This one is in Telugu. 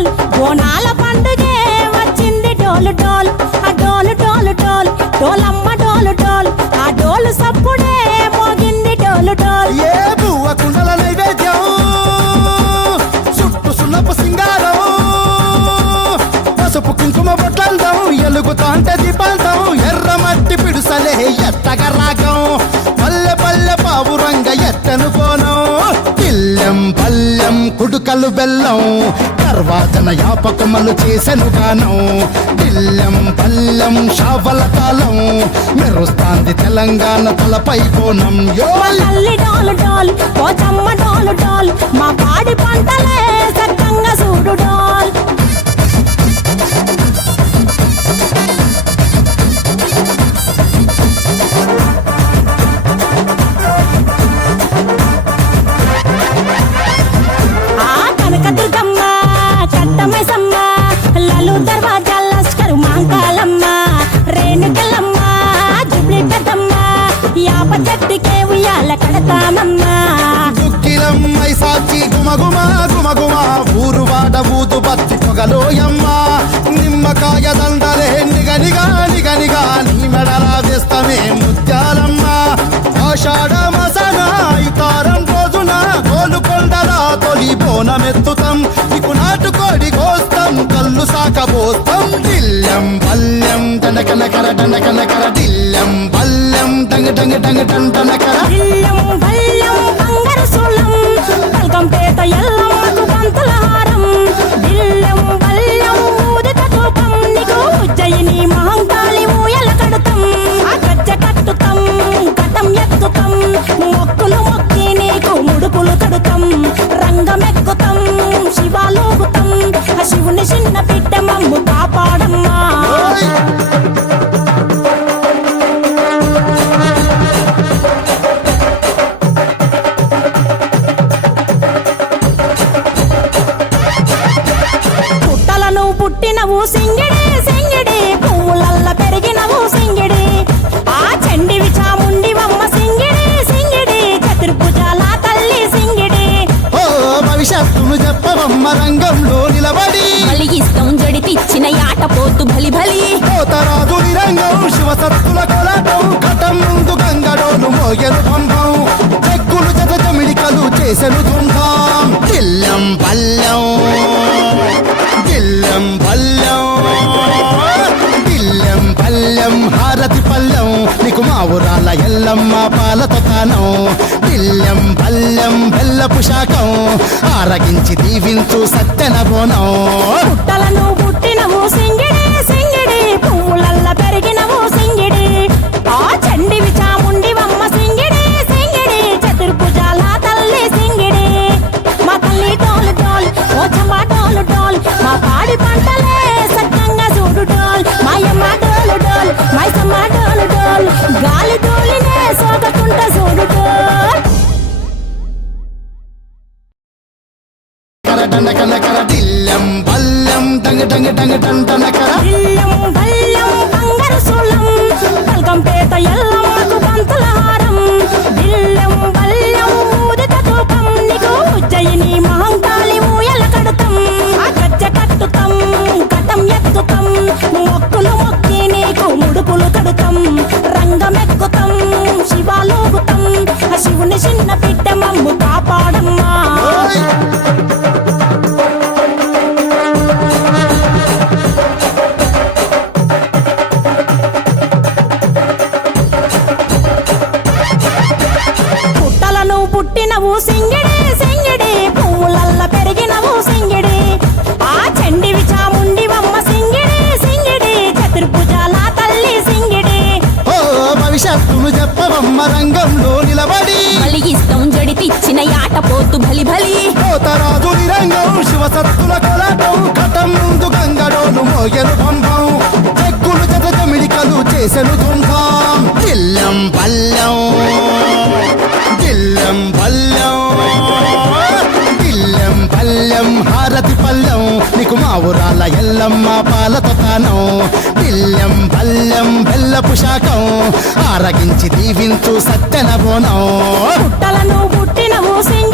డోల్ బోనాల పండుగే వచ్చింది డోలు డోల్. ఆ డోలు డోలు డోల్ డోలమ్మ డోలు డోల్. ఆ డోలు సప్పుడే మోగింది డోలు డోల్. ఏ బువ్వ కుండల నైవేద్యం? చుట్టూ సున్నపు సింగారం. పసుపు కుంకుమ బొట్లందం ఎలుగుతాంటే దీపాంతం. ఎర్ర మట్టి పిడుసలే ఎత్తగ రాగం. పల్లె పల్లె పావురంగ ఎత్తను కోనం పిల్లెం పల్లెం కుడుకలు బెల్లం. తర్వాతన యాపకమలు చేసెను గానం పిల్లెం పల్లం షావల కాలం. మెరుస్తాంది తెలంగాణ తలపై కోణం. యో డాలు డాల్ డోల్ పోచమ్మ డాలు డాల్. మా పాడి పంటలే సక్కంగా చూడు డాల్. ఉయ్యాల కడతామమ్మ దుఃఖిలమ్మై సాచి గుమగుమ గుమగుమ ఊరు వాడ ఊదు బత్తి పొగలోయమ్మ. నిమ్మకాయ దండలే నిగనిగా నిగనిగా నీ మెడల వేస్తమే ముత్యాలమ్మ. ఆషాఢ మసన ఇతారం రోజున గోలుకొండల తొలి బోనమెత్తుతాం. నీకు నాటుకోడి కోస్తాం కళ్ళు సాకబోస్తాం దిల్లం పల్లె దండకనకర దండకనకర దిల్లం బల్లం టంగ టంగ టంగ డంగ టన కర. దిల్లం బల్లం బంగారు సోళం పల్కంపేట ఎల్లమ్మకు పంతుల హారం దిల్లం బల్లం ఊదిత ధూపం నీకు ఉజ్జయిని మహంకాళి ఊయల కడతం. ఆ గజ్జ కట్టుతం కటం ఎత్తుతం మొక్కులు మొక్కి నీకు ముడుపులు కడుతం రంగమెక్కుతం శివాలోగుతం ఆ శివుని చిన్న బిడ్డ పుట్టినవు సింగిడి పాలతో కానం దిల్లం పల్లెం బెల్లపు శాఖం ఆరగించి దీవించు సత్యన బోనం పుట్టలను పెరిగినవు సింగిడే సింగిడే. పువ్వులల్ల పెరిగినవు సింగిడే. ఆ చండివి చాముండి అమ్మ సింగిడే సింగిడే. చతుర్భుజాల తల్లి సింగిడే. ఓ భవిష్యత్తును చెప్పవమ్మ రంగంలో నిలబడి. బలిగిస్తాం జడితిచ్చిన ఆట పోతు బలి బలి కోతరాజు నిరంగం శివసత్తుల కలటం కటం ముందు గంగడోను మోయను పంపం. నీకు మా ఊరాల ఎల్లమ్మ పాలతో తానం బిల్లం బల్లం బెల్లపు శాఖం ఆరగించి దీవించు సత్యన బోనం. పుట్టలను పుట్టినవు సింగిడి